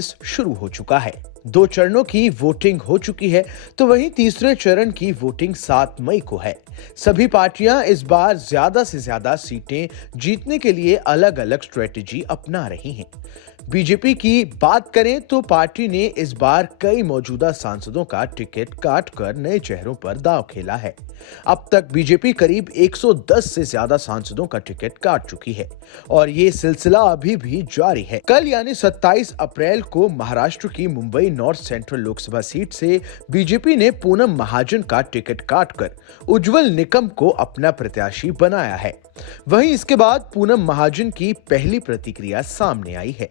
शुरू हो चुका है। 2 चरणों की वोटिंग हो चुकी है, तो वहीं तीसरे चरण की वोटिंग 7 मई को है। सभी पार्टियां इस बार ज्यादा से ज्यादा सीटें जीतने के लिए अलग-अलग स्ट्रेटेजी अपना रही हैं। बीजेपी की बात करें तो पार्टी ने इस बार कई मौजूदा सांसदों का टिकट काटकर नए चेहरों पर दांव खेला है। अब तक बीजेपी करीब 110 से ज्यादा सांसदों का टिकट काट चुकी है और ये सिलसिला अभी भी जारी है। कल यानी 27 अप्रैल को महाराष्ट्र की Mumbai north central Lok Sabha seat से बीजेपी ने पूनम महाजन का टिकट काटकर उज्जवल निकम को अपना प्रत्याशी बनाया है। वहीं इसके बाद पूनम महाजन की पहली प्रतिक्रिया सामने आई है।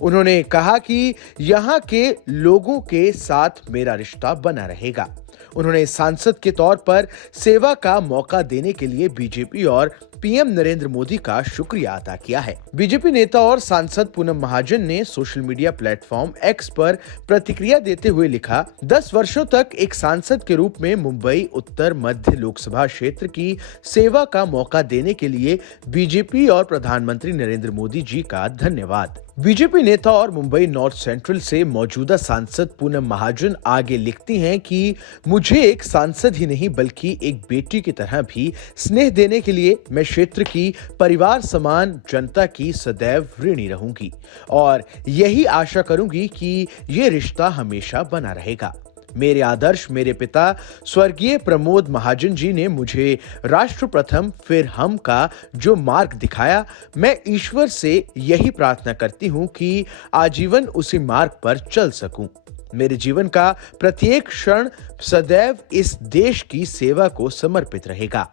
उन्होंने कहा कि यहाँ के लोगों के साथ मेरा रिश्ता बना रहेगा। उन्होंने सांसद के तौर पर सेवा का मौका देने के लिए बीजेपी और पीएम नरेंद्र मोदी का शुक्रिया अदा किया है। बीजेपी नेता और सांसद पूनम महाजन ने सोशल मीडिया प्लेटफॉर्म एक्स पर प्रतिक्रिया देते हुए लिखा, 10 वर्षों तक एक सांसद के रूप में मुंबई उत्तर मध्य लोकसभा क्षेत्र की सेवा का मौका देने के लिए बीजेपी और प्रधानमंत्री नरेंद्र मोदी जी का धन्यवाद। बीजेपी नेता और मुंबई नॉर्थ सेंट्रल से मौजूदा सांसद पूनम महाजन आगे लिखती हैं कि मुझे एक सांसद ही नहीं बल्कि एक बेटी की तरह भी स्नेह देने के लिए मैं क्षेत्र की परिवार समान जनता की सदैव ऋणी रहूंगी और यही आशा करूंगी कि ये रिश्ता हमेशा बना रहेगा। मेरे आदर्श मेरे पिता स्वर्गीय प्रमोद महाजन जी ने मुझे राष्ट्र प्रथम फिर हम का जो मार्ग दिखाया, मैं ईश्वर से यही प्रार्थना करती हूं कि आजीवन उसी मार्ग पर चल सकूं। मेरे जीवन का प्रत्येक क्षण सदैव इस देश की सेवा को समर्पित रहेगा।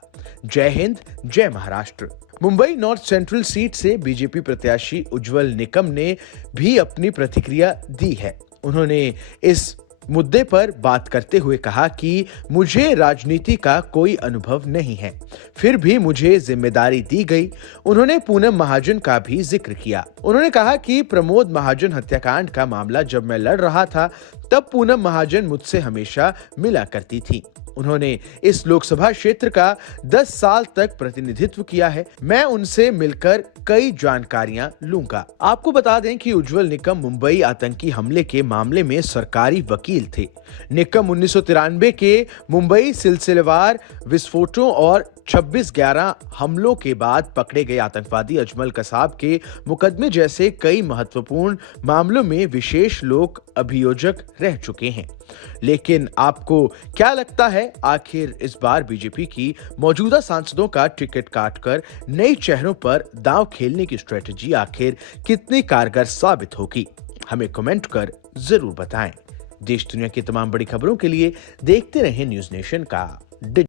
जय हिंद, जय Maharashtra. Mumbai north central seat से बीजेपी प्रत्याशी उज्जवल निकम ने भी अपनी प्रतिक्रिया दी है। उन्होंने इस मुद्दे पर बात करते हुए कहा कि मुझे राजनीति का कोई अनुभव नहीं है, फिर भी मुझे जिम्मेदारी दी गई। उन्होंने पूनम महाजन का भी जिक्र किया। उन्होंने कहा कि प्रमोद महाजन हत्याकांड का मामला जब मैं लड़ रहा था तब पूनम महाजन मुझसे हमेशा मिला करती थी। उन्होंने इस लोकसभा क्षेत्र का 10 साल तक प्रतिनिधित्व किया है। मैं उनसे मिलकर कई जानकारियां लूंगा। आपको बता दें कि उज्जवल निकम मुंबई आतंकी हमले के मामले में सरकारी वकील थे। निकम 1993 के मुंबई सिलसिलेवार विस्फोटों और 26/11 हमलों के बाद पकड़े गए आतंकवादी अजमल कसाब के मुकदमे जैसे कई महत्वपूर्ण मामलों में विशेष लोक अभियोजक रह चुके हैं। लेकिन आपको क्या लगता है, आखिर इस बार बीजेपी की मौजूदा सांसदों का टिकट काटकर नए चेहरों पर दांव खेलने की स्ट्रेटजी आखिर कितनी कारगर साबित होगी? हमें कमेंट कर जरूर बताएं। देश दुनिया की तमाम बड़ी खबरों के लिए देखते रहें न्यूज़ नेशन का